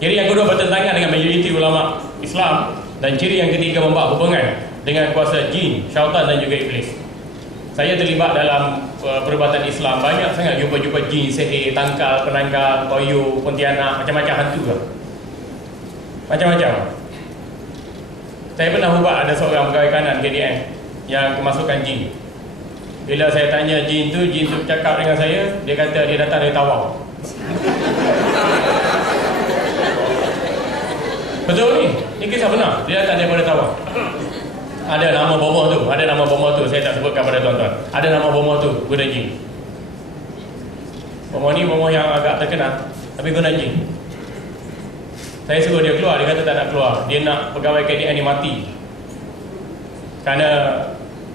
Ciri yang kedua bertentangan dengan majoriti ulama Islam, dan ciri yang ketiga membawa hubungan dengan kuasa jin, syaitan dan juga iblis. Saya terlibat dalam perubatan Islam, banyak sangat jumpa-jumpa jin, sihir, tangkal, penanggal, toyo, pontianak, macam-macam hantu lah. Macam-macam. Saya pernah ubat ada seorang pegawai kanan KDN yang kemasukan jin. Bila saya tanya jin tu cakap dengan saya, dia kata dia datang dari Tawau. Betul ni? Ni kisah benar. Dia datang daripada Tawau. Ada nama bomoh tu, saya tak sebutkan pada tuan-tuan. Ada nama bomoh tu, guna jin. Bomoh ni bomoh yang agak terkenal, tapi guna jin. Saya suruh dia keluar, dia kata tak nak keluar. Dia nak pegawai KDN ni mati. Kerana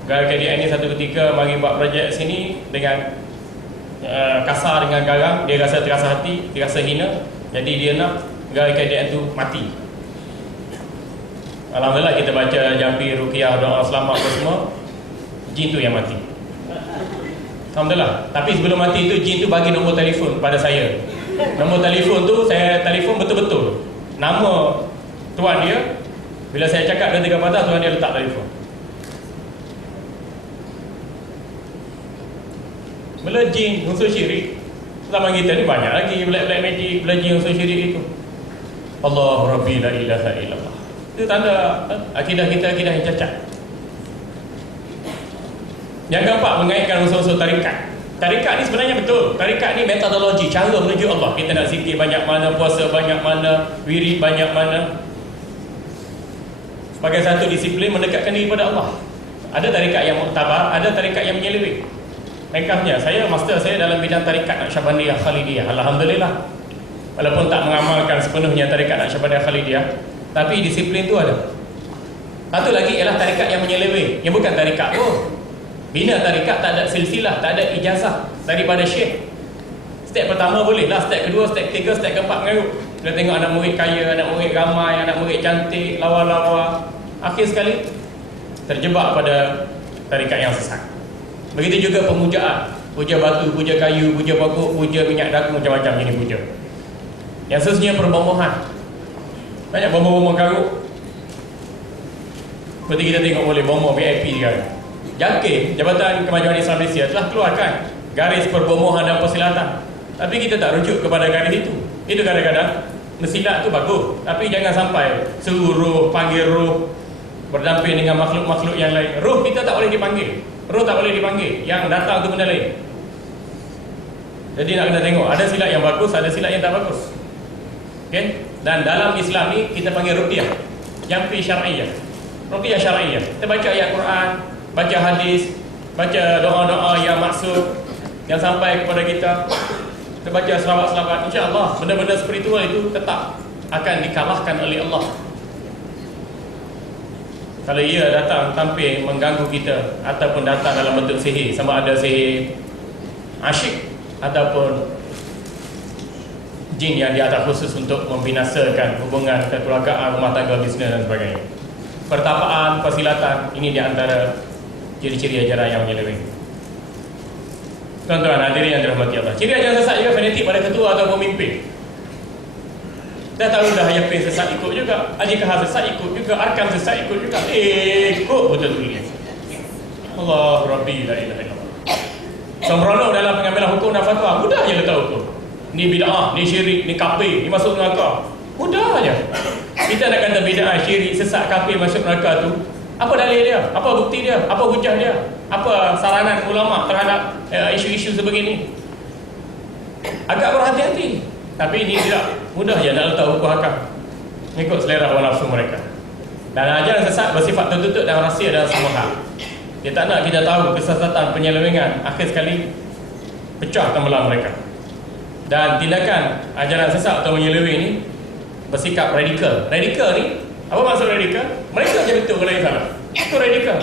pegawai KDN ni satu ketika mari buat projek sini dengan kasar, dengan garang. Dia rasa terasa hati, dia rasa hina. Jadi dia nak pegawai KDN tu mati. Alhamdulillah kita baca jampi, ruqyah, doa selamat apa semua, jin tu yang mati. Alhamdulillah. Tapi sebelum mati tu, jin tu bagi nombor telefon pada saya. Nombor telefon tu saya telefon betul-betul. Nama tuan dia, bila saya cakap dia 3 patah, tuan dia letak telefon. Bila jin, unsur syirik, zaman kita ni banyak lagi black magic, bila jin unsur syirik itu. Allah Rabbi la ilaha illallah. Itu tanda akidah kita, akidah yang cacat. Yang keempat, mengaitkan unsur-unsur tarikat. Tarikat ni sebenarnya betul. Tarikat ni metodologi, cara menuju Allah. Kita nak zikir banyak mana, puasa banyak mana, wirid banyak mana, sebagai satu disiplin mendekatkan diri pada Allah. Ada tarikat yang muktabar, ada tarikat yang menyeleweng. Ringkasnya, master saya dalam bidang tarikat Naqsyabandiyah Khalidiyah. Alhamdulillah. Walaupun tak mengamalkan sepenuhnya tarikat Naqsyabandiyah Khalidiyah, tapi disiplin tu ada. Satu lagi ialah tarikat yang menyeleweng, yang bukan tarikat tu. Bina tarikat tak ada silsilah, tak ada ijazah daripada syekh. Step pertama boleh lah, step kedua, step ketiga, step keempat mengarut. Kita tengok anak murid kaya, anak murid ramai, anak murid cantik, lawa-lawa. Akhir sekali terjebak pada tarikat yang sesat. Begitu juga pemujaan, puja batu, puja kayu, puja pokok, puja minyak dagu, macam-macam jenis puja. Yang seterusnya perbomohan. Banyak bomoh-bomoh karut. Seperti kita tengok boleh bomoh VIP kan. JAKIM, Jabatan Kemajuan Islam Malaysia, telah keluarkan garis perbomohan dan persilatan. Tapi kita tak rujuk kepada garis itu. Itu kadang-kadang mesilat tu bagus, tapi jangan sampai seru roh, panggil roh, berdamping dengan makhluk-makhluk yang lain. Roh kita tak boleh dipanggil. Roh tak boleh dipanggil. Yang datang tu benda lain. Jadi nak kena tengok, ada silat yang bagus, ada silat yang tak bagus. Okay? Dan dalam Islam ni kita panggil ruqyah, jampi syar'iyah. Ruqyah syar'iyah. Kita baca ayat Quran, baca hadis, baca doa-doa yang maksud, yang sampai kepada kita. Kita baca selawat-selawat. InsyaAllah benda-benda spiritual itu tetap akan dikalahkan oleh Allah. Kalau ia datang tampil mengganggu kita, ataupun datang dalam bentuk sihir, sama ada sihir asyik ataupun jin yang diatas khusus untuk membinasakan hubungan kekeluargaan, rumah tangga, bisnes dan sebagainya. Pertapaan, persilatan, ini di antara ciri-ciri ajaran yang menyeleweng. Tuan-tuan hadirin yang dirahmati Allah, ciri ajaran sesat juga fanatik pada ketua atau pemimpin. Dah tahu dah Yapin sesat ikut juga, Haji Kahar sesat ikut juga, Arkam sesat ikut juga. Ikut betul-betul. Allah Rabbi la ilaha illallah. Sembrono dalam pengambilan hukum dan fatwa, mudah je letak hukum. Ni bid'ah, ni syirik, ni kafir, ni masuk neraka. Mudah aja. Kita nak kata bid'ah, syirik, sesat, kafir masuk neraka tu, apa dalil dia? Apa bukti dia? Apa hujah dia? Apa saranan ulama terhadap isu-isu sebegini? Agak berhati-hati. Tapi ini tidak mudah je nak letak hukum hakam ikut selera hawa nafsu mereka. Dan ajaran sesat bersifat tertutup dan rahsia dalam semua hal. Dia tak nak kita tahu kesesatan, penyelewengan, akhir sekali pecah tembelang mereka. Dan tindakan ajaran sesat atau menyeleweng ni bersikap radikal. Radikal ni, apa maksud radikal? Mereka je betul kalau yang salah. Itu radikal.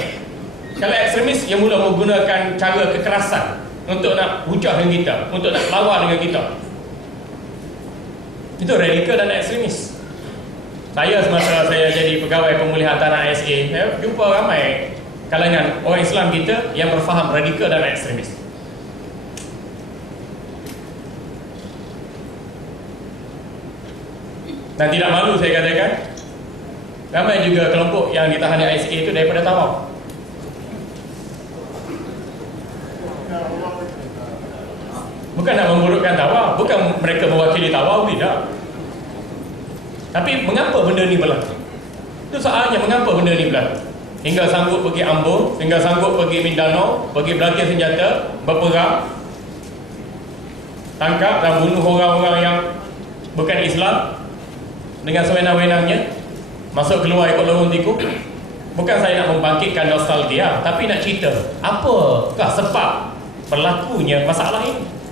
Kalau ekstremis yang mula menggunakan cara kekerasan untuk nak hujah dengan kita, untuk nak lawan dengan kita, itu radikal dan ekstremis. Saya semasa saya jadi pegawai pemulihan tanah ISA, saya jumpa ramai kalangan orang Islam kita yang berfaham radikal dan ekstremis. Dan tidak malu saya katakan, ramai juga kelompok yang ditahan di ISA itu daripada tawaf. Bukan nak memburukkan tawaf, bukan mereka mewakili tawaf, tidak. Tapi mengapa benda ni berlaku? Itu soalnya, mengapa benda ni berlaku? Hingga sanggup pergi Ambon, hingga sanggup pergi Mindanao, pergi belakang senjata, berperang, tangkap dan bunuh orang-orang yang bukan Islam dengan sewenang-wenangnya, masuk keluar ikut lorong tikus. Bukan saya nak membangkitkan nostalgia, tapi nak cerita apakah sebab berlakunya masalah ini.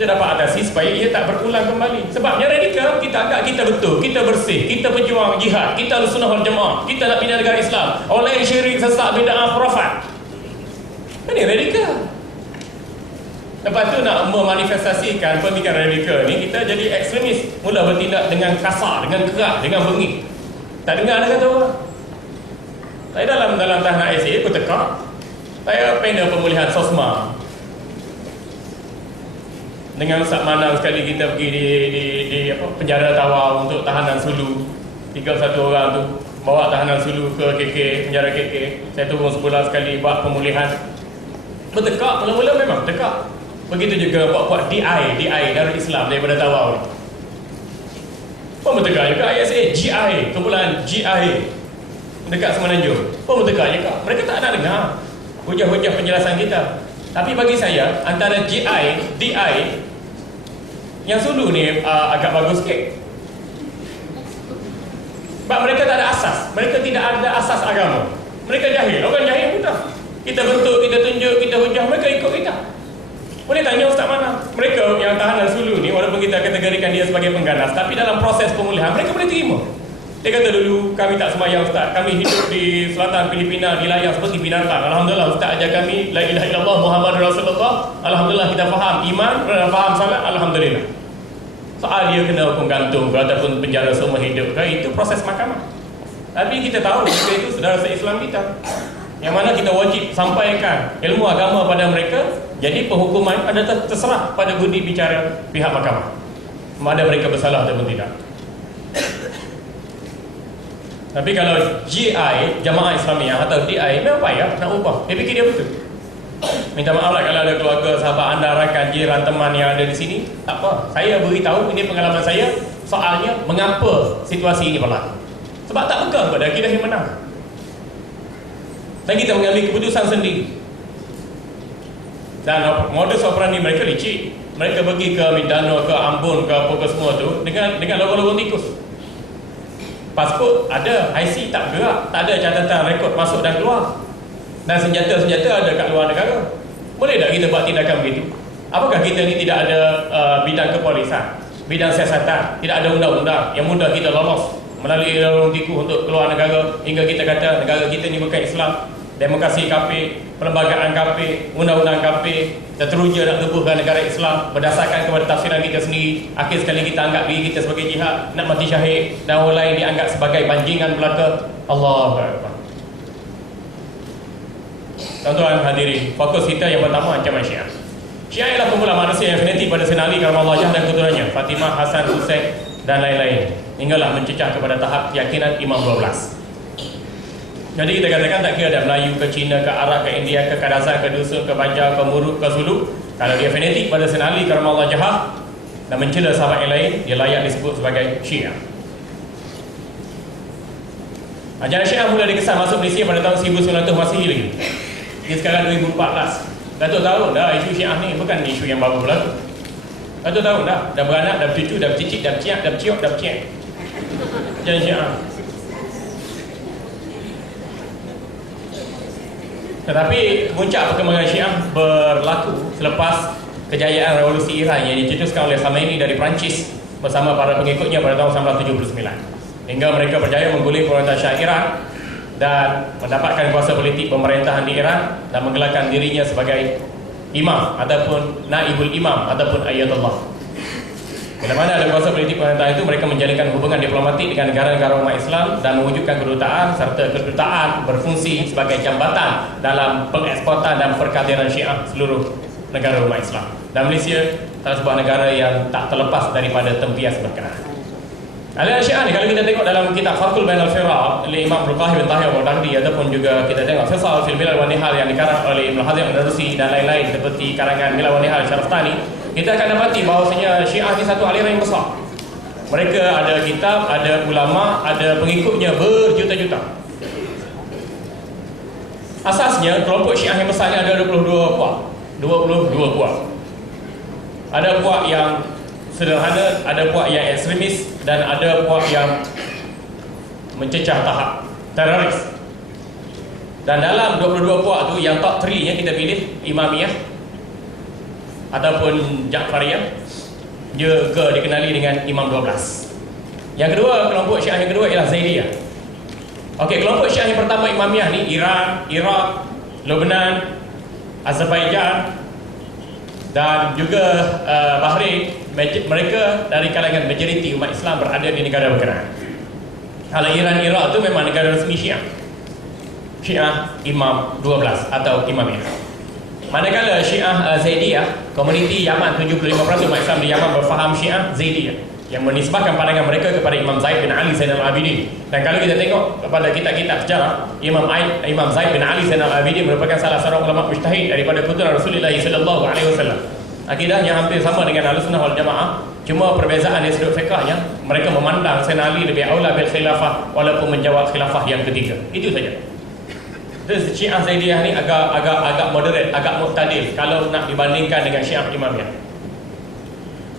Kita dapat atasi supaya ia tak berulang kembali. Sebabnya radikal, kita anggap kita betul, kita bersih, kita berjuang jihad, kita Ahlussunnah wal Jamaah, kita nak bina negara Islam, oleh syirik, sesat, bid'ah, khurafat. Ini radikal. Lepas tu nak memanifestasikan pemikiran radikal ni, kita jadi ekstremis, mula bertindak dengan kasar, dengan keras, dengan bengis. Tak dengar ada kata orang. Saya dalam tahanan ISA, aku tekak. Saya panel pemulihan SOSMA. Dengan Ustaz Manang sekali kita pergi di penjara Tawau untuk tahanan Sulu. 31 orang tu bawa tahanan Sulu ke KK, penjara KK. Saya turun sebulan sekali buat pemulihan. Bertekak, mula-mula memang tekak. Begitu juga buat DI Darul Islam daripada Tawau ni. Pun bertekak juga ISA, GI, kumpulan GI dekat Semenanjung. Pun bertekak juga. Mereka tak nak dengar hujah-hujah penjelasan kita. Tapi bagi saya, antara GI, DI, yang Sulu ni agak bagus sikit. Sebab mereka tak ada asas. Mereka tidak ada asas agama. Mereka jahil. Orang jahil mudah. Kita bentuk, kita tunjuk, kita hujah, mereka ikut kita. Boleh tanya Ustaz mana? Mereka yang tahanan Sulu ni, walaupun kita kategorikan dia sebagai pengganas, tapi dalam proses pemulihan, mereka boleh terima. Dia kata dulu, kami tak sembahyang Ustaz. Kami hidup di selatan Filipina, di layar seperti binatang. Alhamdulillah Ustaz ajar kami, La ilaha illallah Muhammad Rasulullah. Alhamdulillah kita faham iman, faham salat, Alhamdulillah. Soal dia kena hukum gantung ataupun penjara seumur hidup, itu proses mahkamah. Tapi kita tahu, mereka itu saudara se-Islam kita. Yang mana kita wajib sampaikan ilmu agama pada mereka. Jadi penghukuman ada terserah pada budi bicara pihak mahkamah, sama ada mereka bersalah ataupun tidak. Tapi kalau GI, Jamaah Islamiyah atau DI, memang payah nak ubah. Dia fikir dia betul. Minta maaf lah kalau ada keluarga, sahabat anda, rakan, jiran, teman yang ada di sini. Tak apa, saya beritahu ini pengalaman saya. Soalnya mengapa situasi ini berlaku. Sebab tak pegang pada akidah yang menang. Dan kita mengambil keputusan sendiri. Dan modus operandi mereka licik. Mereka pergi ke Mindanao, ke Ambon, ke apa semua tu dengan logo-logo tikus. Pasport ada, IC tak bergerak, tak ada catatan rekod masuk dan keluar. Dan senjata-senjata ada kat luar negara. Boleh tak kita buat tindakan begitu? Apakah kita ni tidak ada bidang kepolisian, bidang siasatan, tidak ada undang-undang yang mudah kita lolos melalui lorong tikus untuk keluar negara, hingga kita kata negara kita ni bukan Islam, demokrasi kafir, perlembagaan kafir, undang-undang kafir, teruja nak tubuhkan negara Islam berdasarkan kepada tafsiran kita sendiri. Akhir sekali kita anggap diri kita sebagai jihad, nak mati syahid, dan orang lain dianggap sebagai banjingan belaka. Allahu Akbar. Tuan-tuan hadirin, fokus kita yang pertama ancaman Syiah. Syiah ialah kumpulan manusia yang fanatik pada Sayyidina Ali karamallahu wajhah dan keturunannya, Fatimah, Hasan, Husain dan lain-lain, hinggalah mencecah kepada tahap keyakinan Imam 12. Jadi kita katakan tak kira ada Melayu ke Cina ke Arab ke India ke Kadazan ke Dusun ke Banjar ke Muruk ke Zulu, kalau dia fanatik pada Sayyidina Ali karamallahu wajhah dan mencela sahabat yang lain, dia layak disebut sebagai Syiah. Ajaran Syiah mula dikesan masuk Malaysia pada tahun 1900 Masihi lagi. Ini sekarang 2014. Datuk tahu dah isu Syiah ni bukan isu yang baru berlaku. Datuk tahu dah beranak, dah bercucu, dah bercicit, dah berciak, dah berciok, dah berciak. Ajaran Syiah. Tetapi puncak perkembangan Syiah berlaku selepas kejayaan revolusi Iran yang dicetuskan oleh Khomeini dari Perancis bersama para pengikutnya pada tahun 1979. Hingga mereka berjaya mengguling pemerintahan Syah Iran dan mendapatkan kuasa politik pemerintahan di Iran dan menggelarkan dirinya sebagai imam ataupun naibul imam ataupun ayatullah. Bila mana ada kuasa politik pemerintahan itu, mereka menjalinkan hubungan diplomatik dengan negara-negara umat Islam dan mewujudkan kedutaan, serta kedutaan berfungsi sebagai jambatan dalam pengeksportan dan perkadiran Syiah seluruh negara umat Islam. Dan Malaysia adalah sebuah negara yang tak terlepas daripada tempias berkenaan. Aliran Syiah ni kalau kita tengok dalam kitab Farqul Bainal Firaq oleh Imam Al-Qahir bin Tahir Al-Baghdadi, ataupun juga kita tengok Fisal fil Milal wan Nihal yang dikarang oleh Ibn Hazm Al-Andalusi dan lain-lain seperti karangan Milal wan Nihal Syaraftani, kita akan dapati bahawasanya Syiah ni satu aliran yang besar. Mereka ada kitab, ada ulama, ada pengikutnya berjuta-juta. Asasnya kelompok Syiah yang besar ni ada 22 puak. 22 puak. Ada puak yang sederhana, ada puak yang ekstremis, dan ada puak yang mencecah tahap teroris. Dan dalam 22 puak tu, yang top 3 nya kita pilih Imamiyah ataupun Ja'fariyah, juga dikenali dengan Imam 12. Yang kedua, kelompok Syiah yang kedua ialah Zaidiyah. Okey, kelompok Syiah yang pertama Imamiyah ni Iran, Iraq, Lebanon, Azerbaijan dan juga Bahrain. Mereka dari kalangan majoriti umat Islam berada di negara berkenaan. Kalau Iran, Iraq tu memang negara resmi Syiah. Syiah Imam 12 atau Imamiyah. Manakala Syiah Zaidiyah, komuniti Yaman, 75% umat Islam di Yaman berfaham Syiah Zaidiyah, yang menisbahkan pandangan mereka kepada Imam Zaid bin Ali Zainal Abidin. Dan kalau kita tengok kepada kitab-kitab sejarah, Imam Zaid bin Ali Zainal Abidin merupakan salah seorang ulama mujtahid daripada keturunan Rasulullah sallallahu alaihi wasallam. Akidahnya hampir sama dengan Ahlussunnah wal Jamaah, cuma perbezaan dari sudut fiqahnya, mereka memandang Sayyidina Ali lebih aula bil khilafah walaupun menjawab khilafah yang ketiga. Itu saja. Terus Syiah Zaidiyah ni agak moderate, agak mu'tadil kalau nak dibandingkan dengan Syiah Imamiyah.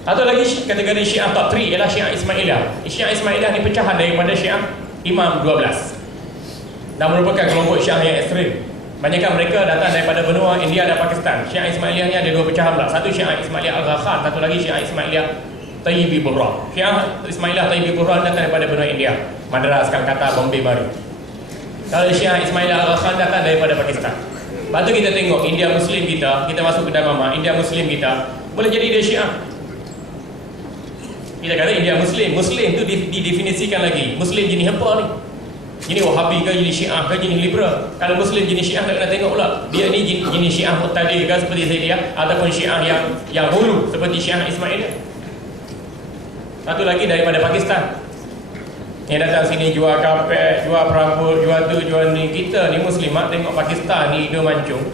Atau lagi kategori Syiah top 3 ialah Syiah Ismailiyah. Syiah Ismailiyah ni pecahan daripada Syiah Imam 12 dan merupakan kelompok Syiah yang ekstrim. Banyakkan mereka datang daripada benua India dan Pakistan. Syiah Ismailiyah ni ada dua pecahan pula. Satu Syiah Ismailiyah Al-Ghakan, satu lagi Syiah Ismailiyah Tayyibi Burra. Syiah Ismailiyah Tayyibi Burra datang daripada benua India, Madras, Calcutta, Bombay, Bari. Kalau Syiah Ismailiyah Al-Ghakan datang daripada Pakistan. Lepas tu kita tengok India Muslim kita masuk ke dalam India Muslim kita, boleh jadi dia Syiah. Kita kata India Muslim tu didefinisikan lagi. Muslim jenis apa ni? Jenis Wahabi ke, jenis Syiah ke, jenis liberal? Kalau Muslim jenis Syiah, kita kena tengok pula dia ni jenis Syiah Mu'tadil ke seperti Zaidiyah, ataupun Syiah yang hulu seperti Syiah Ismailiyah. Satu lagi daripada Pakistan yang datang sini jual kapet, jual perabot, jual tu, jual ni. Kita ni Muslimat tengok Pakistan ni hidung mancung,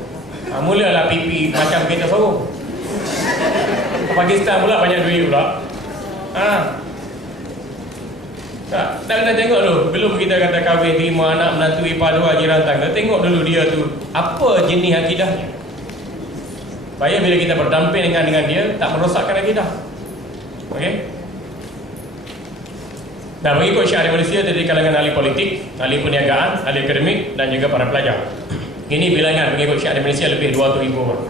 mulalah pipi macam kita sorong. Pakistan pula banyak duit pula. Tak kena tengok dulu. Belum kita kata kahwin, terima anak, menantu, ipar, dua, jiran tangga, tengok dulu dia tu apa jenis akidahnya. Supaya bila kita berdamping dengan dia, tak merosakkan akidah. Okey. Dan mengikut Syiah di Malaysia dari kalangan ahli politik, ahli perniagaan, ahli akademik dan juga para pelajar. Ini bilangan mengikut Syiah di Malaysia lebih 200,000 orang.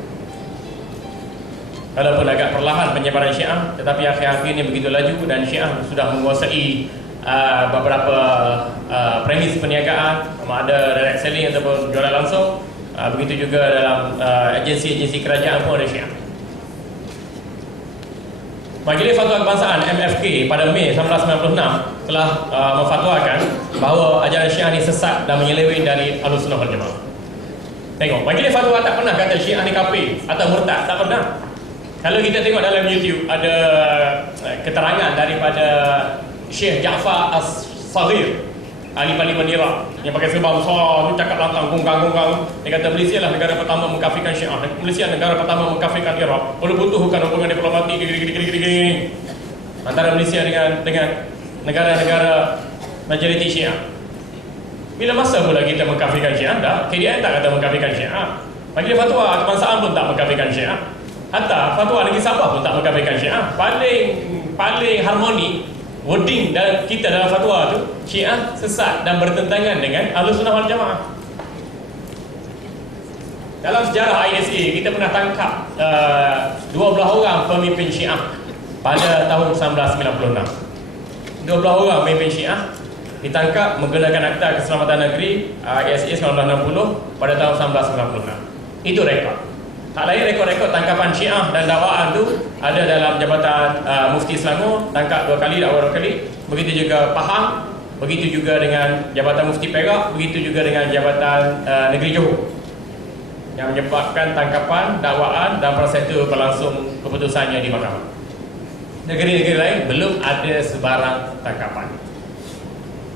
Walaupun agak perlahan penyebaran Syiah, tetapi akhir-akhir ini begitu laju dan Syiah sudah menguasai beberapa premis perniagaan, sama ada direct selling ataupun jualan langsung. Begitu juga dalam agensi-agensi kerajaan pun ada Syiah. Majlis Fatwa Kebangsaan MFK pada Mei 1996 telah memfatwakan bahawa ajaran Syiah ni sesat dan menyeleweng dari Ahlussunnah wal Jamaah. Tengok, Majlis Fatwa tak pernah kata Syiah ni kafir atau murtad, tak pernah. Kalau kita tengok dalam YouTube ada keterangan daripada Syekh Ja'far As-Saghir, ahli parlimen Iraq, yang pakai serban besar tu, cakap lantang gunggang. Dia kata Malaysia lah negara pertama mengkafirkan Syiah. Malaysia negara pertama mengkafirkan Iraq. Perlu butuhkan hubungan diplomatik antara Malaysia dengan negara-negara majoriti Syiah. Bila masa pula kita mengkafirkan Syiah? Tak, KDN tak kata mengkafirkan Syiah. Majlis Fatwa Kebangsaan pun tak mengkafirkan Syiah. Hatta Fatwa Negeri Sabah pun tak mengkafirkan Syiah. Paling harmoni wording dalam kita dalam fatwa tu, Syiah sesat dan bertentangan dengan Ahlussunnah wal Jamaah. Dalam sejarah ISA kita pernah tangkap 12 orang pemimpin Syiah pada tahun 1996. 12 orang pemimpin Syiah ditangkap menggunakan Akta Keselamatan Negeri ISA 1960 pada tahun 1996. Itu rekod. Tak lain rekod-rekod tangkapan Syiah dan dakwaan tu ada dalam Jabatan Mufti Selangor, tangkap 2 kali, dakwa 2 kali. Begitu juga Pahang, begitu juga dengan Jabatan Mufti Perak, begitu juga dengan Jabatan Negeri Johor, yang menyebabkan tangkapan, dakwaan dan proses itu berlangsung keputusannya di mahkamah. negeri-negeri lain belum ada sebarang tangkapan.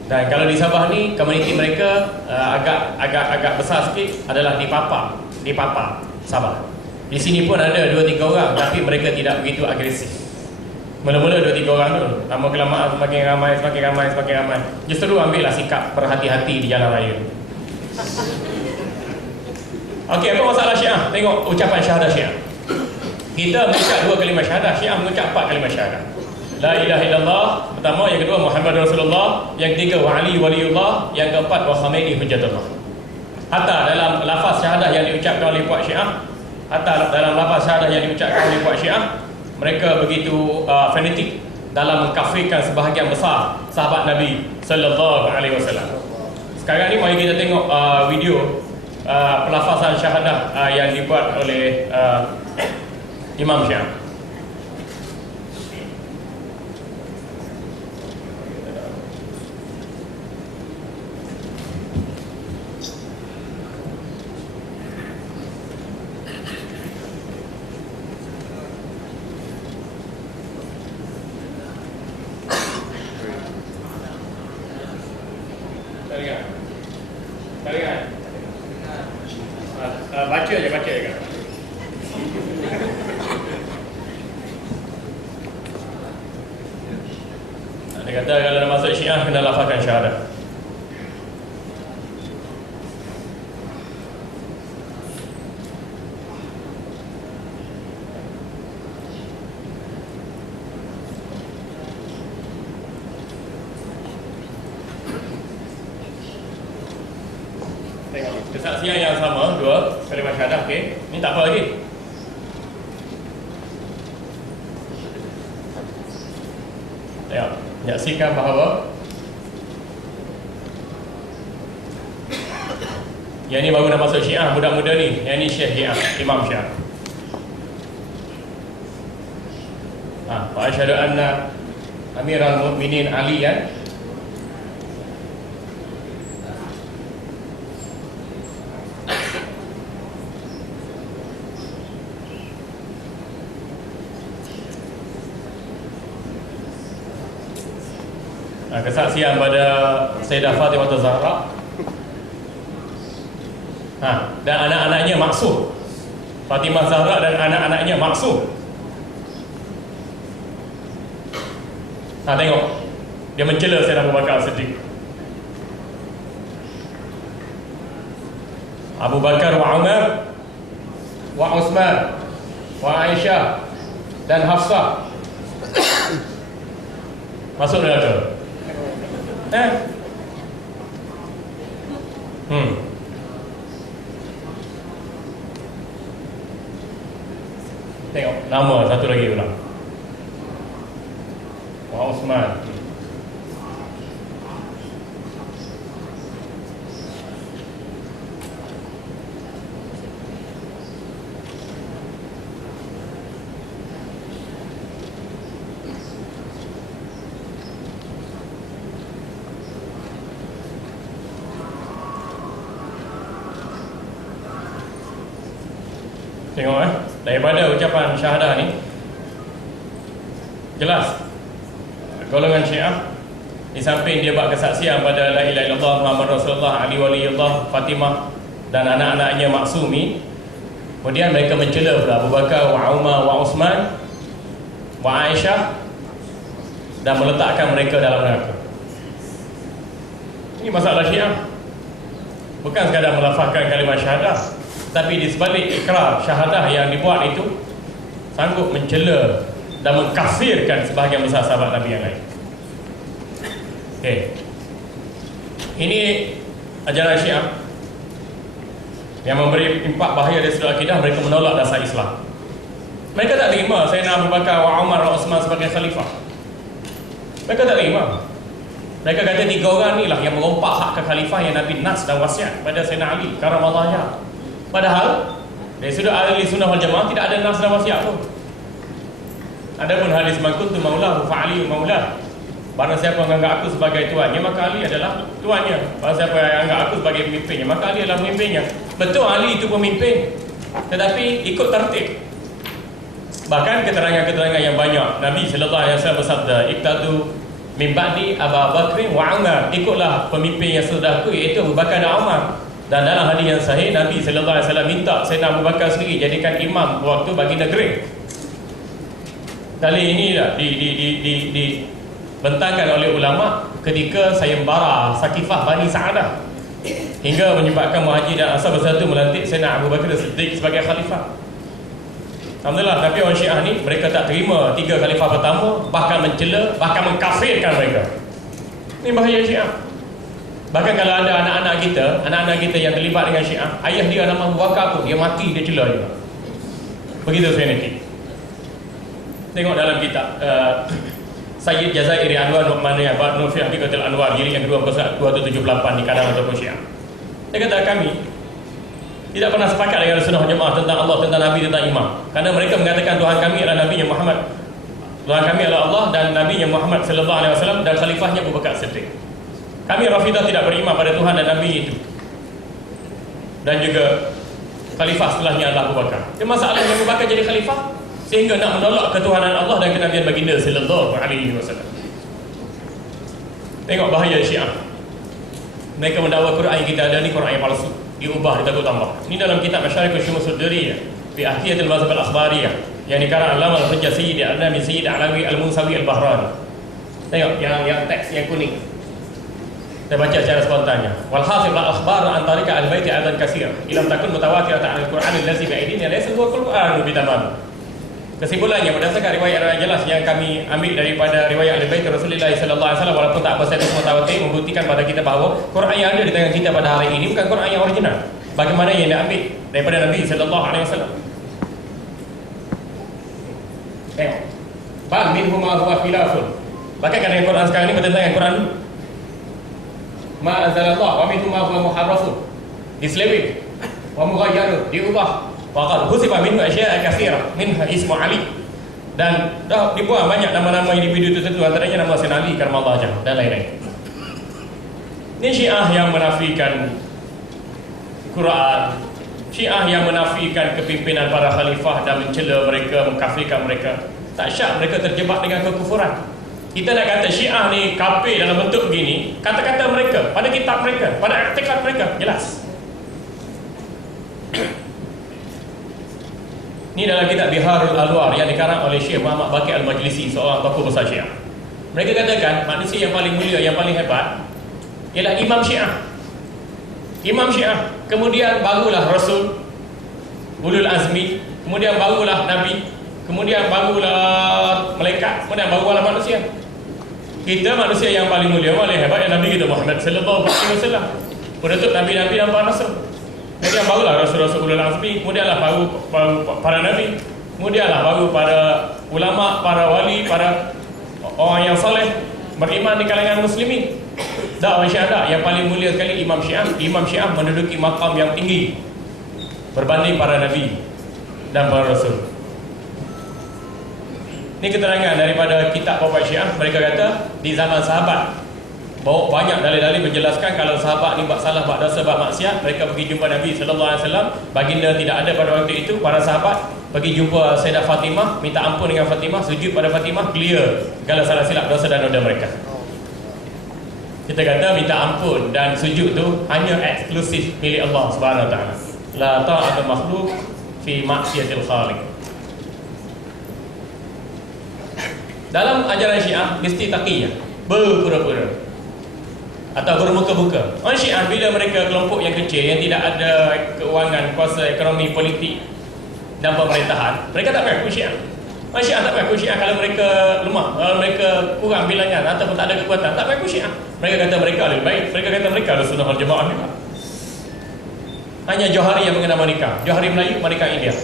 Dan kalau di Sabah ni, komuniti mereka agak besar sikit adalah di Papa, Sabah. Di sini pun ada 2-3 orang, tapi mereka tidak begitu agresif. Mula-mula 2-3 orang tu, lama kelamaan semakin ramai. Justru ambillah sikap berhati-hati di jalan raya. Okey, apa masalah Syiah? Tengok ucapan syahadah Syiah. Kita mengucap 2 kalimah syahadah, Syiah mengucap 4 kalimah syahadah. La ilaha illallah, pertama, yang kedua Muhammad Rasulullah, yang ketiga wa Ali waliullah, yang keempat wa Khomeini hujjatullah. Hatta dalam lafaz syahadah yang diucapkan oleh puak Syiah, mereka begitu fanatik dalam mengkafirkan sebahagian besar sahabat Nabi sallallahu alaihi wasallam. Sekarang ni mari kita tengok video pelafazan syahadah yang dibuat oleh Imam Syiah. Baca je kan. Dia kata kalau nak masuk Syiah kena lafazkan syahadah. Kesaksian yang sama, 2 kalimah syahadah, okey. Ni tak apa lagi. Tengok, menyaksikan bahawa yang ni baru nak masuk Syiah, muda-muda ni. Yang ni Syekh Syiah, Imam Syiah. Wa asyhadu anna Amirul Mukminin Ali kan. Kesaksian pada Sayyidah Fatimah Zahra dan anak-anaknya maksum. Fatimah Zahra dan anak-anaknya maksum. Tengok, dia mencela Sayyidina Abu Bakar Siddiq. Abu Bakar wa Umar wa Uthman wa Aisyah dan Hafsah masuk neraka. Tengok nama satu lagi ulang. Wa Uthman. Tengok daripada ucapan syahadah ni jelas golongan Syiah di samping dia buat kesaksian pada la ilaha illallah Muhammad Rasulullah Ali waliullah Fatimah dan anak-anaknya maksumi, kemudian mereka mencela pula Abu Bakar wa Umar wa Uthman wa Aisyah dan meletakkan mereka dalam neraka. Ini masalah Syiah, bukan sekadar melafazkan kalimah syahadah, tapi di sebalik ikrar syahadah yang dibuat itu sanggup mencela dan mengkafirkan sebahagian besar sahabat Nabi yang lain. Okey. Ini ajaran Syiah yang memberi impak bahaya dari sudut akidah. Mereka menolak dasar Islam. Mereka tak terima Sayyidina Abu Bakar wa Umar wa Uthman sebagai khalifah. Mereka tak terima. Mereka kata 3 orang ni lah yang merompak hak kekhalifah yang Nabi nas dan wasiat pada Sayyidina Ali karamallahu wajhah. Padahal dari sudut ahli sunnah wal jamaah tidak ada nas dan wasiat pun. Adapun hadis man kuntu maulahu fa Ali maulah. Barang siapa yang anggap aku sebagai tuannya, maka Ali adalah tuannya. Barang siapa yang anggap aku sebagai pemimpinnya, maka Ali adalah pemimpinnya. Betul Ali itu pemimpin, tetapi ikut tertib. Bahkan keterangan-keterangan yang banyak, Nabi sallallahu alaihi wasallam bersabda, "Iqtadu min ba'di Abu Bakr wa Umar." Ikutlah pemimpin yang sesudahku, iaitu Abu Bakar dan Umar. Dan dalam hadis yang sahih, Nabi sallallahu alaihi wasallam minta Sayyidina Abu Bakar sendiri jadikan imam waktu bagi negeri. Kali ini dibentangkan oleh ulama ketika sayembara Sakifah Bani Sa'adah, hingga menyebabkan Muhajir dan Ansar bersatu melantik Sayyidina Abu Bakar Siddiq sebagai khalifah. Alhamdulillah, tapi orang Syiah ni mereka tak terima 3 khalifah pertama, bahkan mencela, bahkan mengkafirkan mereka. Ini bahaya Syiah. Bahkan kalau ada anak-anak kita yang terlibat dengan Syiah, ayah dia nama Abu Bakar pun dia mati, dia cela juga. Begitu fanatik. Tengok dalam kitab Sayyid Jazairi Anwar Nu'maniyah Nur fi Haqiqatul Anwar, jilid yang 278 di kalangan ataupun Syiah. Dia kata kami tidak pernah sepakat dengan Sunnah Jemaah tentang Allah, tentang Nabi, tentang imam. Karena mereka mengatakan Tuhan kami adalah Nabi Muhammad. Tuhan kami adalah Allah dan Nabi Muhammad sallallahu alaihi wasallam dan khalifahnya Abu Bakar Siddiq. Kami Rafidah tidak beriman pada Tuhan dan Nabi itu. Dan juga khalifah setelahnya adalah Abu Bakar. Dia masalahnya Abu Bakar jadi khalifah sehingga nak menolak ketuhanan Allah dan kenabian baginda sallallahu alaihi wasallam. Tengok bahaya Syiah. Mereka mendakwa Quran kita ada ni Quran yang palsu, diubah, ditakut tambah. Ini dalam kitab Masyariqus Syumus Ad-Durriyah fi Ahkiyatil Mazhab Al-Akhbariyah yang dikarang Allama Al-Hujjah Sayyid Al-Alami Sayyid Alawi Al-Musawi Al-Bahrani. Tengok yang teks yang kuning. Saya baca secara spontannya. Wal hasil al-akhbar an tariqa al-bait aidan katsir. Ilam takun mutawatiratan al-Qur'an allazi bi aidina laysa huwa Qur'an bitamam. Kesimpulannya, berdasarkan riwayat jelas yang kami ambil daripada riwayat al-bait Rasulullah sallallahu alaihi wasallam, walaupun tak bersedia mutawatir, membuktikan pada kita bahawa Quran yang ada di tangan kita pada hari ini bukan Quran yang original. Bagaimana yang diambil daripada Nabi sallallahu alaihi wasallam. Bal minhum ma huwa khilafun. Bahkan kadang Quran sekarang ini bertentangan dengan Quran dulu. Ma anzalallah wa minhum ma huwa muharrafun. Diseleweng wa mughayyarun, diubah. Waqad husiba minhu asya'a katsira minha ismu Ali, dan dah dibuang banyak nama-nama individu tertentu, antaranya nama Sayyidina Ali karamallahu wajhahu dan lain-lain. Ini Syiah yang menafikan Quran, Syiah yang menafikan kepimpinan para khalifah dan mencela mereka, mengkafirkan mereka. Tak syak mereka terjebak dengan kekufuran. Kita nak kata Syiah ni kafir dalam bentuk begini, kata-kata mereka, pada kitab mereka, pada i'tikad mereka jelas. Ini dalam kitab Biharul Alwar yang dikarang oleh Syekh Muhammad Baqir Al-Majlisi, seorang tokoh besar Syiah. Mereka katakan manusia yang paling mulia, yang paling hebat ialah Imam Syiah. Imam Syiah, kemudian barulah Rasul, Ulul Azmi, kemudian barulah Nabi, kemudian barulah malaikat, kemudian barulah manusia. Kita manusia yang paling mulia, paling hebat yang Nabi kita Muhammad sallallahu alaihi wasallam, penutup Nabi-Nabi dan para Rasul. Kemudian barulah Rasul-Rasul Ulul Azmi, kemudianlah baru para Nabi, kemudianlah baru para ulama, para wali, para orang yang saleh beriman di kalangan muslimin. Dakwah Syiah yang paling mulia sekali Imam Syiah. Imam Syiah menduduki maqam yang tinggi berbanding para Nabi dan para Rasul. Ini keterangan daripada kitab Bapak Syiah. Mereka kata di zaman sahabat, bawa banyak dalil-dalil menjelaskan kalau sahabat ni buat salah, buat dosa, buat maksiat, mereka pergi jumpa Nabi sallallahu alaihi wasallam. Baginda tidak ada pada waktu itu. Para sahabat pergi jumpa Sayyidah Fatimah, minta ampun dengan Fatimah, sujud pada Fatimah, clear segala salah silap dosa dan noda mereka. Kita kata minta ampun dan sujud tu hanya eksklusif milik Allah Subhanahu wa taala. La ta'atul makhluk fi maksiatil khaliq. Dalam ajaran Syiah mesti taqiyah, berpura-pura atau bermuka-buka. Orang Syiah bila mereka kelompok yang kecil yang tidak ada keuangan, kuasa ekonomi, politik dan pemerintahan, mereka tak mengaku Syiah. Orang Syiah tak mengaku Syiah kalau mereka lemah, kalau mereka kurang bilangan ataupun tak ada kekuatan, tak mengaku Syiah. Mereka kata mereka lebih baik, mereka kata mereka adalah Sunnah wal Jamaah juga. Hanya Johari yang mengenal nikah, Johari Melayu, nikah India.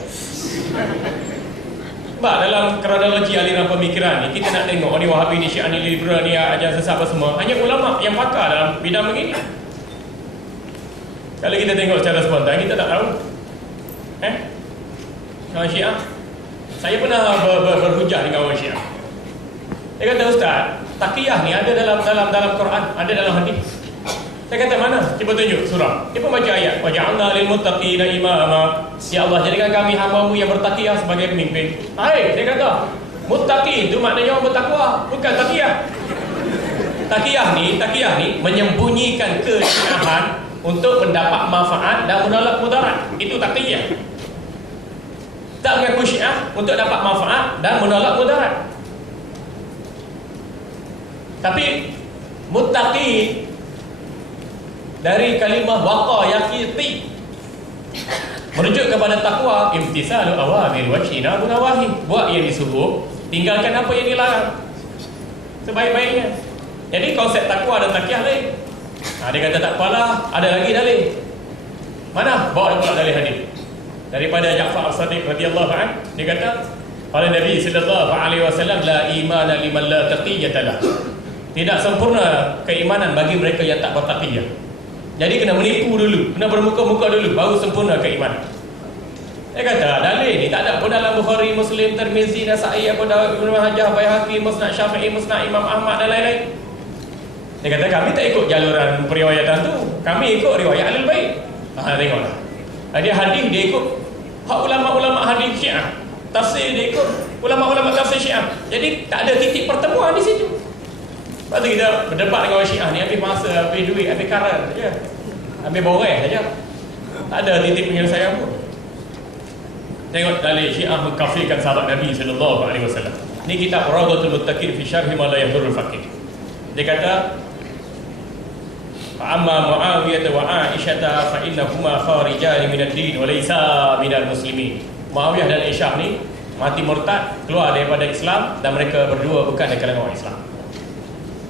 Sebab dalam kronologi aliran pemikiran ni, kita nak tengok ni Wahabi ni, Syiah ni, liberal ni, ajaran sesat apa semua, hanya ulama yang pakar dalam bidang begini. Kalau kita tengok secara spontan, kita tak tahu. Orang Syiah, saya pernah berhujah dengan orang Syiah. Dia kata, Ustaz, taqiyah ni ada dalam Quran, ada dalam hadis. Saya kata mana? Cuba tunjuk surah. Dia pun baca ayat. Wa ja'alna lil muttaqina imama. Ya Allah, jadikan kami hamba-Mu yang bertakiyah sebagai pemimpin. Hai, saya kata, muttaqi itu maknanya orang bertakwa, bukan takiyah. Takiyah ni menyembunyikan kesyiahan untuk mendapat manfaat dan menolak mudarat. Itu takiyah. Tak mengaku syiah untuk dapat manfaat dan menolak mudarat. Tapi muttaqi dari kalimah waqa yaqiti merujuk kepada takwa, imtisalu awamir wa ijtinabu nawahi. Buat yang disuruh, tinggalkan apa yang dilarang sebaik-baiknya. Jadi konsep takwa dan takiyah lain. Dia kata tak apalah, ada lagi dalil. Mana? Bawa pula dalil hadis daripada Ja'far As-Sadiq radhiyallahu anhu. Dia kata, qala Nabi sallallahu alaihi wasallam, la imana liman la taqiyata lah. Tidak sempurna keimanan bagi mereka yang tak bertaqiyah. Jadi kena menipu dulu, kena bermuka-muka dulu, baru sempurna keimanan. Dia kata, dalil ni tak ada pun dalam Bukhari, Muslim, Tirmizi, Nasa'i, Abu Dawud, Ibnu Majah, Baihaqi, Musnad Syafi'i, Musnad Imam Ahmad dan lain-lain. Dia kata, kami tak ikut jaluran periwayatan tu, kami ikut riwayat Ahlul Bait. Tengoklah. Dia hadis, dia ikut hak ulama-ulama hadis Syiah. Tafsir dia ikut ulama-ulama tafsir Syiah. Jadi tak ada titik pertemuan di situ. Lepas tu kita berdebat dengan orang Syiah ni, habis masa, habis duit, habis karan saja, habis boreh saja. Tak ada titik penyelesaian pun. Tengok dalil Syiah mengkafirkan sahabat Nabi SAW. Ni kitab Rawdatul Muttaqin fi syarhi ma la yadurrul faqih. Dia kata, amma Muawiyah wa Aisyah fa innahuma kharijan min ad-din wa laysa min al-muslimin. Muawiyah dan Aisyah ni mati murtad, keluar daripada Islam, dan mereka berdua bukan dari kalangan orang Islam.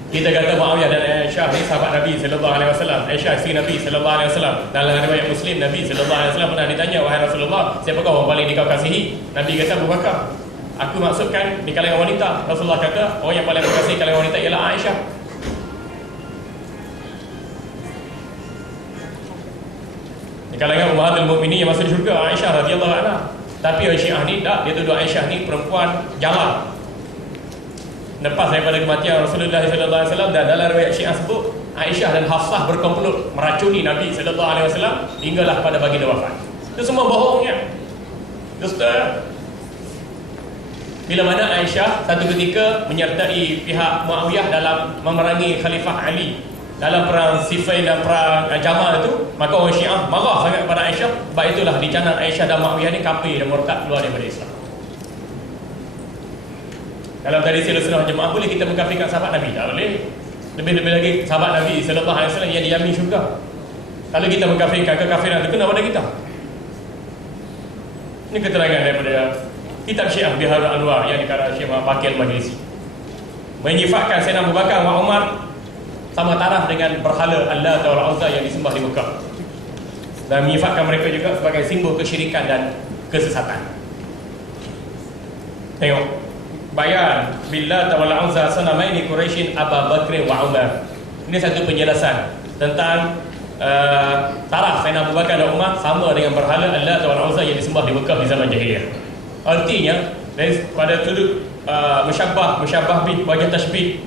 Kita kata Muawiyah dan Aisyah ni sahabat Nabi sallallahu alaihi wasallam. Aisyah isteri Nabi sallallahu alaihi wasallam. Dalam riwayat Muslim, Nabi sallallahu alaihi wasallam pernah ditanya, wahai Rasulullah, siapakah orang paling dikau kasihi? Nabi kata, Abu Bakar. Aku maksudkan di kalangan wanita. Rasulullah kata, orang yang paling berkasihi kalangan wanita ialah Aisyah. Di kalangan ummahatul mukminin yang masuk syurga, Aisyah radhiyallahu anha. Tapi orang Syiah ni tak, dia tuduh Aisyah ni perempuan jalan lepas daripada kematian Rasulullah sallallahu alaihi wasallam. Dan dalam riwayat Syiah sebut, Aisyah dan Hafsah berkomplot meracuni Nabi sallallahu alaihi wasallam hinggalah pada baginda wafat. Itu semua bohongnya, dusta. Bila mana Aisyah satu ketika menyertai pihak Muawiyah dalam memerangi Khalifah Ali dalam perang Siffin dan perang Jamal itu, maka orang Syiah marah sangat kepada Aisyah. Sebab itulah dicanang Aisyah dan Muawiyah ni kafir dan murtad, keluar daripada Islam. Dalam tradisi Sunnah Jemaah, boleh kita mengkafirkan sahabat Nabi? Tak boleh. Lebih-lebih lagi sahabat Nabi sallallahu alaihi wasallam yang dijamin syurga. Kalau kita mengkafirkan, kekafiran itu kena pada kita. Ini keterangan daripada kitab Syiah Biharul Anwar yang dikarang Syekh Baqi Al-Majlisi. Menyifatkan Sayyidina Abu Bakar wa Umar sama taraf dengan berhala Allah Ta'ala Uzza yang disembah di Mekah, dan menyifatkan mereka juga sebagai simbol kesyirikan dan kesesatan. Tengok bayan billah Ta'ala Uzza sanamaini Quraisyin Abu Bakr wa Umar. Ini satu penjelasan tentang taraf Sayyidina Abu Bakar dan Umar sama dengan berhala Allah Ta'ala Uzza yang disembah di Mekah di zaman jahiliyah. Artinya pada sudut musyabbah bih, wajah tashbih,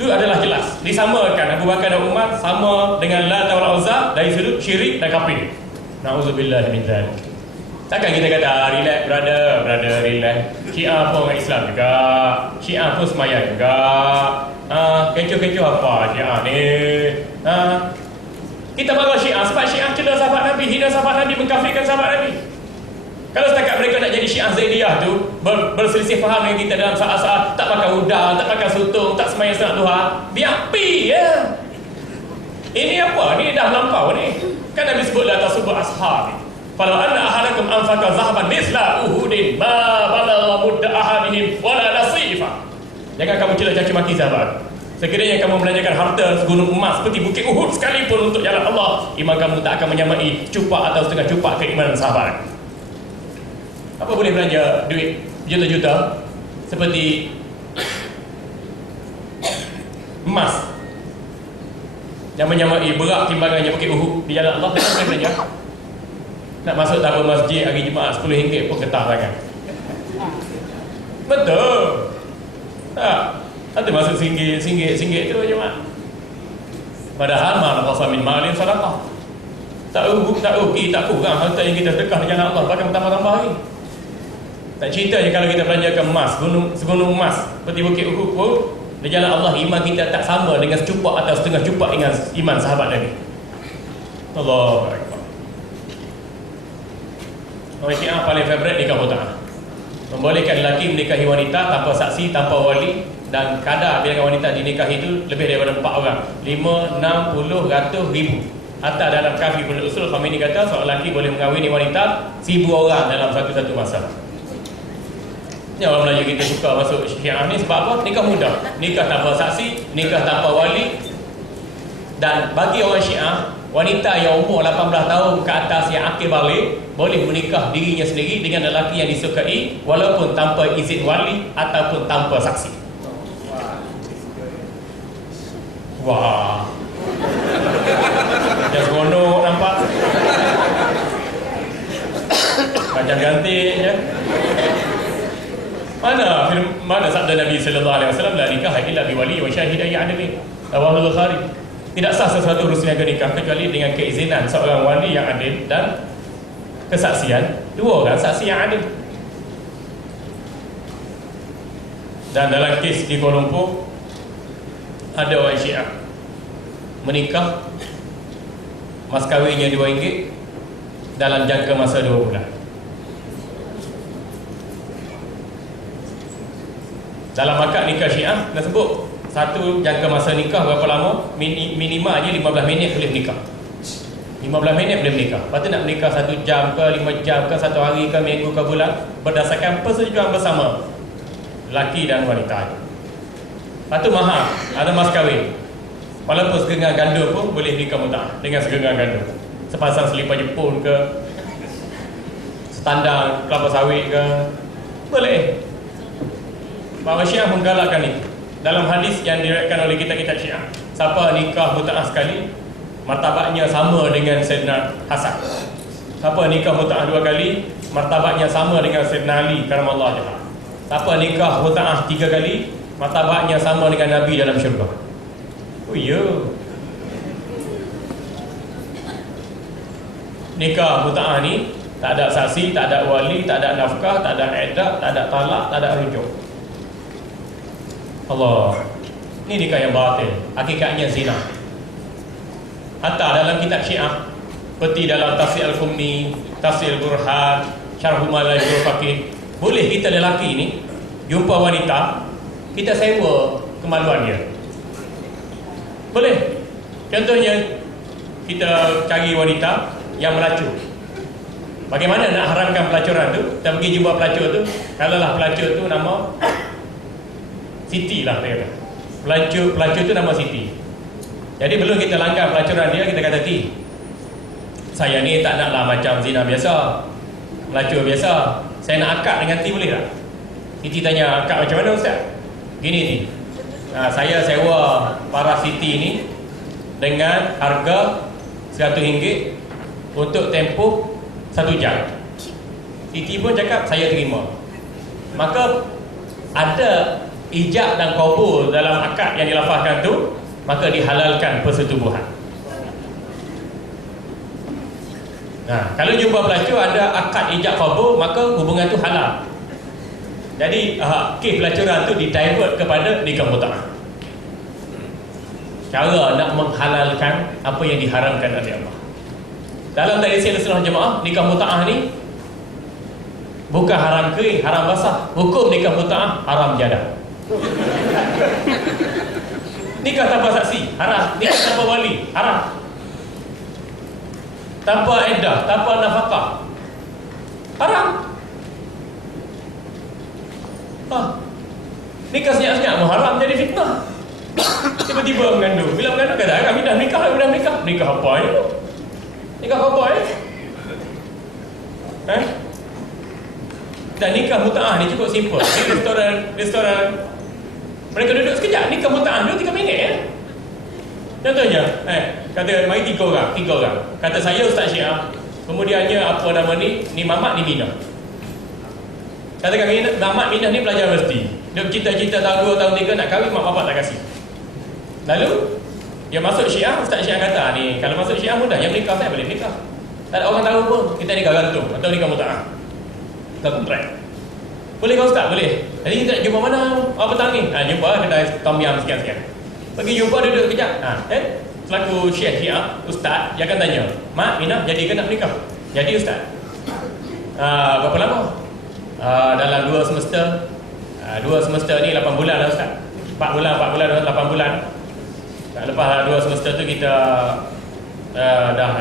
itu adalah jelas disamakan Abu Bakar dan Umar sama dengan Lat wal Uzza dari sudut syirik dan kafir. Na'udzubillah min dzalik. Takkan kita kata relax brother, relax. Syiah pun orang Islam juga, Syiah pun sembahyang juga. Kecoh-kecoh apa Syiah ni? Kita marah Syiah sebab Syiah cela sahabat Nabi, hina sahabat Nabi, mengkafirkan sahabat Nabi. Kalau setakat mereka nak jadi Syiah Zaidiyah tu, berselisih faham dengan kita dalam saat-saat tak makan udang, tak makan sotong, tak sembahyang sunat duha, biar pi ya. Ini apa? Ini dah lampau ni. Kan Nabi sebut la tasubbu ashabi. Kalau anna ahadakum anfaqa zahaban misla uhudin ma balagha mudda ahadihim wala nasifa. Jangan kamu cela caci maki sahabat. Sekiranya kamu belanjakan harta segunung emas seperti bukit Uhud sekalipun untuk jalan Allah, iman kamu tak akan menyamai cupak atau setengah cupak keimanan sahabat. Apa boleh belanja duit juta-juta seperti emas yang menyamai berat timbangannya bukit Uhud di jalan Allah? Kenapa boleh belanja? Nak masuk tabung masjid hari Jumaat RM10 pun getah sangat. Betul tak? Nanti masuk RM1 tu Jumaat. Padahal ma naqasa min malin sadaqah. Tak rugi, tak kurang harta yang kita sedekah di jalan Allah, bahkan bertambah-tambah lagi. Tak cerita je kalau kita belanjakan emas, segunung emas seperti Bukit Uhud pun, di jalan Allah iman kita tak sama dengan secupak atau setengah cupak dengan iman sahabat Nabi. Allahu Akbar. Orang Syiah paling favourite nikah mut'ah. Membolehkan lelaki menikahi wanita tanpa saksi, tanpa wali, dan kadar bilangan wanita dinikahi itu lebih daripada 4 orang. 5, 6, 10, ratus, ribu. Hatta dalam kafir bin usul Khamenei kata seorang lelaki boleh mengahwini wanita 1000 orang dalam satu masa. Ni orang Melayu kita suka masuk Syiah ni sebab apa? Nikah mudah, nikah tanpa saksi, nikah tanpa wali. Dan bagi orang Syiah, wanita yang umur 18 tahun ke atas yang akil balik boleh menikah dirinya sendiri dengan lelaki yang disukai walaupun tanpa izin wali ataupun tanpa saksi. Wah, yang seronok nampak. Macam ganti je. Mana sabda Nabi sallallahu alaihi wasallam, la nikah illa bi wali wa syahidai adlin. Rawahu Bukhari. Tidak sah sesuatu urusan nikah kecuali dengan keizinan seorang wali yang adil dan kesaksian 2 orang saksi yang adil. Dan dalam kes di Kuala Lumpur ada orang Syiah menikah, mas kahwinnya RM2 dalam jangka masa 2 bulan. Dalam akad nikah Syiah dah sebut satu jangka masa nikah berapa lama, minima je 15 minit boleh menikah. 15 minit boleh menikah. Lepas tu nak menikah 1 jam ke 5 jam ke 1 hari ke minggu ke bulan, berdasarkan persetujuan bersama lelaki dan wanita. Lepas tu mahar, ada mas kahwin. Walaupun segenggam gandum pun boleh nikah mut'ah dengan segenggam gandum. Sepasang selipar Jepun ke, standar kelapa sawit ke, boleh. Bahawa Syiah menggalakkan ini. Dalam hadis yang diriwayatkan oleh kitab-kitab Syiah, siapa nikah mut'ah sekali, martabatnya sama dengan Sayyidina Hasan. Siapa nikah mut'ah 2 kali, martabatnya sama dengan Sayyidina Ali karamallahu wajhah. Siapa nikah mut'ah 3 kali, martabatnya sama dengan Nabi dalam syurga. Oh ya. Nikah mut'ah ni tak ada saksi, tak ada wali, tak ada nafkah, tak ada iddah, tak ada talak, tak ada rujuk. Allah, ini nikah yang batil, hakikatnya zina. Hatta dalam kitab Syiah, seperti dalam Tafsir Al-Qummi, Tafsir Burhan, Syarh Malayul Faqih, boleh kita lelaki ni jumpa wanita, kita sewa kemaluan dia. Boleh. Contohnya, kita cari wanita yang melacur. Bagaimana nak haramkan pelacuran tu? Kita pergi jumpa pelacur tu, kalaulah pelacur tu nama Siti lah dia kata. Pelacur tu nama Siti. Jadi belum kita langgar pelacuran dia, kita kata Ti, saya ni tak naklah macam zina biasa, pelacur biasa, saya nak akad dengan Ti boleh tak? Siti tanya, akad macam mana Ustaz? Gini Ti, saya sewa para Siti ni dengan harga RM100 untuk tempoh 1 jam. Siti pun cakap saya terima. Maka ada ijab dan qabul dalam akad yang dilafazkan tu, maka dihalalkan persetubuhan. Nah, kalau jumpa pelacur ada akad ijab qabul, maka hubungan tu halal. Jadi kes pelacuran tu divert kepada nikah mut'ah. Cara nak menghalalkan apa yang diharamkan oleh Allah. Dalam tradisi Ahlussunnah Jemaah, nikah mut'ah ni bukan haram kering, haram basah. Hukum nikah mut'ah haram jadah. Nikah tanpa saksi haram, nikah tanpa wali haram, tanpa iddah, tanpa nafkah haram. Nikah senyap-senyap haram, jadi fitnah. Tiba-tiba mengandung. Bila mengandung kata kami dah nikah, nikah apa ya? Nikah apa ya? Dan nikah mut'ah ni cukup simple. Di restoran mereka duduk sekejap, nikah mut'ah 2-3 minit ya. Contohnya, kata mari 3 orang. Kata saya Ustaz Syiah, kemudiannya apa nama ni Mamat ni Minah. Katakan Mamat Minah ni pelajar universiti. Dia cita-cita tahun 2 tahun 3 nak kahwin, mak bapak tak kasih. Lalu Yang masuk Syiah, Ustaz Syiah kata ni, kalau masuk Syiah mudah, yang nikah saya boleh nikah. Tak ada orang tahu pun, kita nikah gantung atau nikah mut'ah. Kita kontrak. Boleh kau Ustaz? Boleh. Jadi kita nak jumpa mana? Petang ni? Jumpa kedai Tom Yum sekian-sekian. Pergi jumpa, duduk kejap. Selaku Syekh Syiah, Ustaz, dia akan tanya, Mak, Minah, jadi ke nak menikah? Jadi Ustaz. Berapa lama? Dalam 2 semester. 2 semester ni 8 bulan lah Ustaz. 4 bulan, 8 bulan. Lepas 2 semester tu kita dah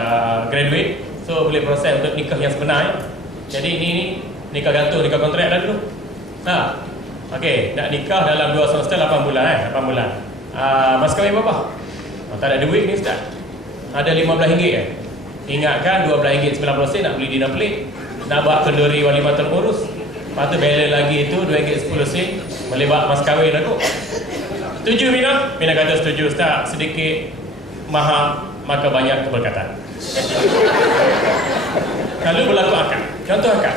graduate. So boleh proses untuk nikah yang sebenar. Jadi ini nikah gantung, nikah kontrak dah dulu. Okey, nak nikah dalam 2 semester 8 bulan 8 bulan. Mas kahwin berapa? Tak ada duit ni Ustaz. Ada RM15 Ingatkan RM12.90 nak beli dinner plate, nak buat kenduri walimatul urus. Lepas tu balance lagi itu RM2.10 boleh buat mas kahwin aku. Setuju Mina? Mina kata setuju Ustaz. Sedikit mahal maka banyak keberkatan. Kalau berlaku akad, contoh akad,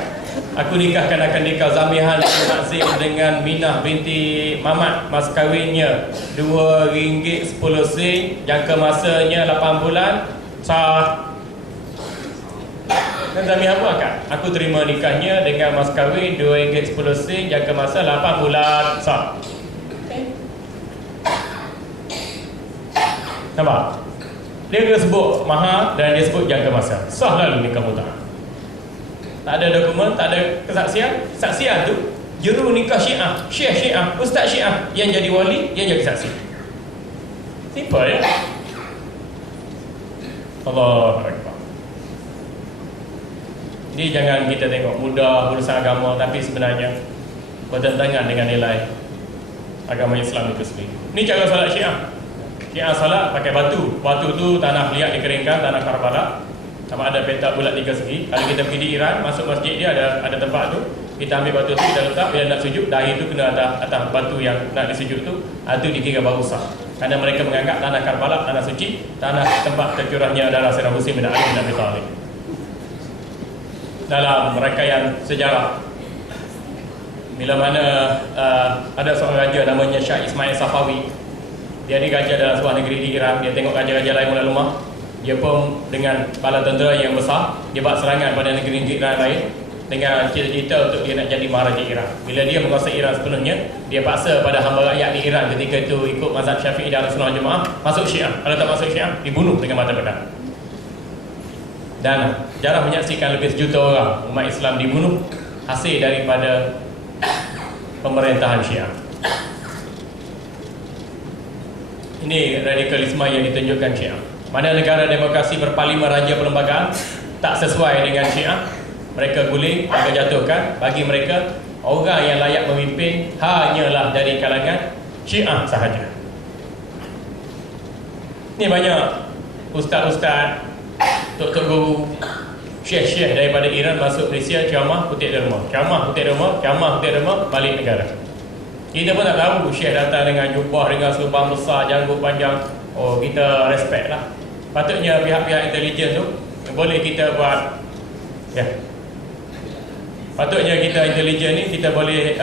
aku nikahkan akan nikah Zamihan Azim dengan Minah binti Mamat, mas kahwinnya RM2.10, jangka masanya 8 bulan, sah. Dan Zamihan pun akad, aku terima nikahnya dengan mas kahwin RM2.10, jangka masa 8 bulan, sah. Nampak? Dia sebut mahal dan dia sebut jangka masa, sah lalu nikah mut'ah. Tak ada dokumen, tak ada kesaksian. Saksian tu juru nikah Syiah, Syekh Syiah, Ustaz Syiah yang jadi wali, yang jadi saksi. Simple ya. Allahu Akbar. Jadi jangan kita tengok mudah urusan agama, tapi sebenarnya bertentangan dengan nilai agama Islam itu sendiri. Ini cara salat Syiah. Syiah salat pakai batu. Batu tu tanah liat dikeringkan, tanah Karbala. Sama ada petak bulat 3 segi. Kalau kita pergi di Iran, masuk masjid dia ada tempat tu, kita ambil batu tu, kita letak, bila nak sujud, dahi tu kena atas batu yang nak disujud tu, itu dikira baru sah. Kerana mereka menganggap tanah Karbala, tanah suci, tanah tempat tercurahnya darah Sayyidina Husain bin Ali bin Abi Thalib. Dalam rangkaian sejarah, bila mana ada seorang raja namanya Shah Ismail Safawi. Dia ni raja dalam sebuah negeri di Iran. Dia tengok raja-raja lain mula lemah, dia pun dengan bala tentera yang besar, dia buat serangan pada negeri-negeri Iran lain dengan cita-cita untuk dia nak jadi maharaja Iran. Bila dia menguasai Iran sepenuhnya, dia paksa pada hamba rakyat di Iran ketika itu ikut mazhab Syafi'i dan Ahlussunnah Jemaah masuk Syiah. Kalau tak masuk Syiah, dibunuh dengan mata pedang. Dan jarang menyaksikan lebih 1 juta orang umat Islam dibunuh hasil daripada pemerintahan Syiah. Ini radikalisme yang ditunjukkan Syiah. Mana negara demokrasi berparlimen raja perlembagaan tak sesuai dengan Syiah, mereka guling, mereka jatuhkan. Bagi mereka, orang yang layak memimpin hanyalah dari kalangan Syiah sahaja. Ni banyak ustaz-ustaz, tok-tok guru, syekh-syekh daripada Iran masuk Malaysia, ceramah kutip derma, ceramah kutip derma, ceramah kutip derma, balik negara. Kita pun tak tahu syekh datang dengan jubah, dengan serban besar, janggut panjang. Oh, kita respect lah. Patutnya pihak-pihak intelijen tu boleh kita buat, ya, patutnya kita intelijen ni kita boleh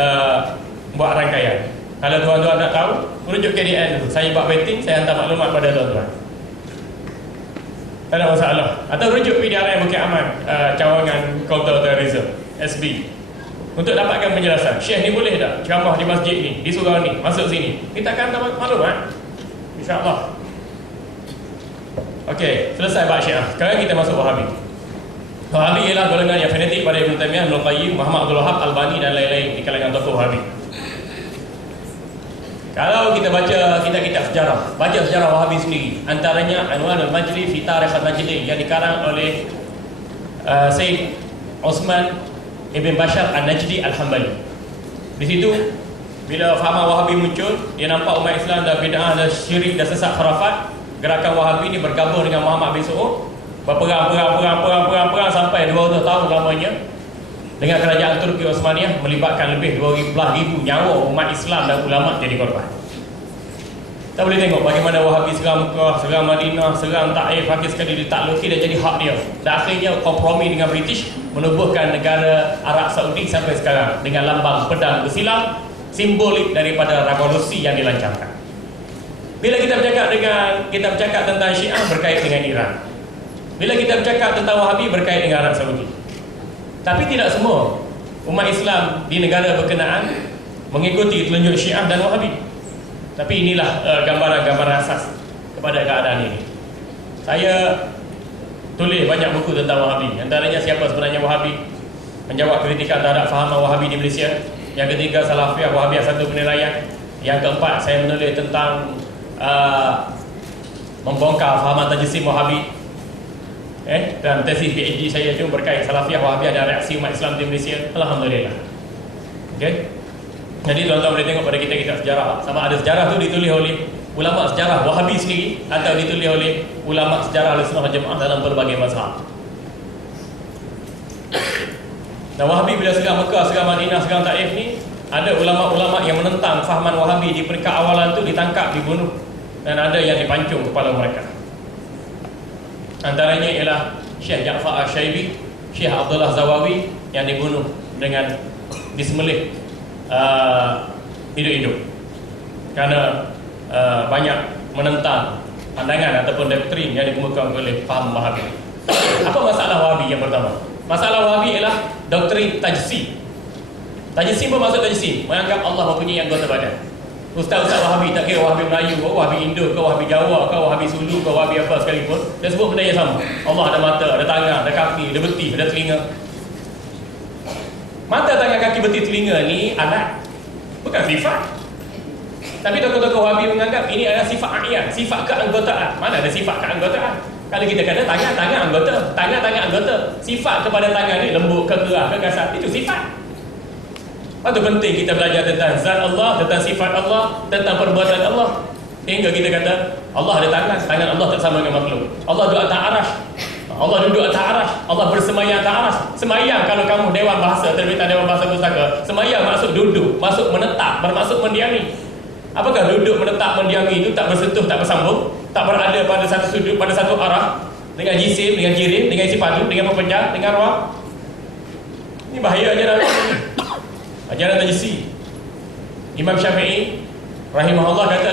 buat rangkaian. Kalau tuan-tuan nak tahu, rujuk KDN dulu. Saya buat betting, saya hantar maklumat pada tuan-tuan. Tak ada masalah. Atau rujuk PDRM Bukit Aman, cawangan counter terrorism, SB, untuk dapatkan penjelasan. Syekh ni boleh tak ceramah di masjid ni, di surau ni, masuk sini. Kita akan dapat maklumat, insya-Allah. Okey, selesai bab Syiah. Sekarang kita masuk Wahabi. Wahabi ialah golongan yang fanatik pada Ibn Taymiyah, Ibn Qayyim, Muhammad Abdul Wahab, Albani dan lain-lain di kalangan tokoh Wahabi. Kalau kita baca kitab-kitab sejarah, baca sejarah Wahabi sendiri, antaranya Anwar al-Majli fi Tarikh al-Najdi yang dikarang oleh Sayyid Osman Ibn Bashar al-Najdi al-Hambali. Di situ bila faham Wahabi muncul, dia nampak umat Islam dah bid'ah, dah syirik, dah sesat khurafat. Gerakan Wahabi ni bergabung dengan Muhammad bin Saud, berperang sampai 200 tahun lamanya dengan kerajaan Turki Osmaniyah, melibatkan lebih 12,000 nyawa umat Islam dan ulama jadi korban. Kita boleh tengok bagaimana Wahabi serang Mekah, serang Madinah, serang Taif, akhir sekali ditakluki dan jadi hak dia. Dan akhirnya kompromi dengan British, menubuhkan negara Arab Saudi sampai sekarang dengan lambang pedang bersilang, simbolik daripada revolusi yang dilancarkan. Bila kita bercakap tentang Syiah berkait dengan Iran. Bila kita bercakap tentang Wahabi berkait dengan Arab Saudi. Tapi tidak semua umat Islam di negara berkenaan mengikuti telunjuk Syiah dan Wahabi. Tapi inilah gambaran-gambaran asas kepada keadaan ini. Saya tulis banyak buku tentang Wahabi. Antaranya siapa sebenarnya Wahabi, menjawab kritikan terhadap fahaman Wahabi di Malaysia. Yang ketiga, Salafiyah Wahabiyah satu penilaian. Yang keempat, saya menulis tentang membongkar fahaman tajsim Wahabi. Dan tesis PhD saya itu berkait Salafiyah Wahabiyah dan reaksi umat Islam di Malaysia. Alhamdulillah. Okey. Jadi tuan-tuan boleh tengok pada kitab sejarah, sama ada sejarah tu ditulis oleh ulama sejarah Wahabi sendiri atau ditulis oleh ulama sejarah Ahlussunnah wal Jamaah dalam berbagai mazhab. Dan Wahabi bila sekarang Mekah, sekarang Madinah, sekarang Taif ni, ada ulama-ulama yang menentang fahaman Wahabi di peringkat awalan tu ditangkap, dibunuh, dan ada yang dipancung kepala mereka. Antaranya ialah Syekh Ja'far Al-Syaibi, Syekh Abdullah Zawawi yang dibunuh dengan disembelih hidup-hidup kerana banyak menentang pandangan ataupun doktrin yang dikemukakan oleh faham Wahabi. Apa masalah Wahabi yang pertama? Masalah Wahabi ialah doktrin tajsim. Tajsim pun maksud tajsim, menganggap Allah mempunyai anggota badan. Ustaz-ustaz Wahabi, tak kira Wahabi Melayu, Wahabi Indo, Wahabi Jawa, Wahabi Sulu, Wahabi apa sekalipun, dia sebut benda yang sama. Allah ada mata, ada tangan, ada kaki, ada betis, ada telinga. Mata, tangan, kaki, betis, telinga ni alat, bukan sifat. Tapi tokoh-tokoh Wahabi menganggap ini adalah sifat a'yan, sifat keanggotaan. Mana ada sifat keanggotaan? Kalau kita kata tangan anggota, tangan anggota, sifat kepada tangan ni lembut, kekerah, kekasar, itu sifat. Itu penting kita belajar tentang zat Allah, tentang sifat Allah, tentang perbuatan Allah. Hingga kita kata Allah ada tangan Allah tak sama dengan makhluk. Allah duduk atas arash, Allah duduk atas arash, Allah bersemayam atas arash. Semayam kalau kamu Dewan Bahasa, terbitan Dewan Bahasa Pustaka, semayam maksud duduk, maksud menetap, bermaksud mendiami. Apakah duduk, menetap, mendiami itu tak bersentuh, tak bersambung, tak berada pada satu sudut, pada satu arah, dengan jisim, dengan kirim, dengan isi padu, dengan pepejah, dengan ruang? Ini bahaya ajaran ini. Ajaran tajsim. Imam Syafi'i rahimahullah kata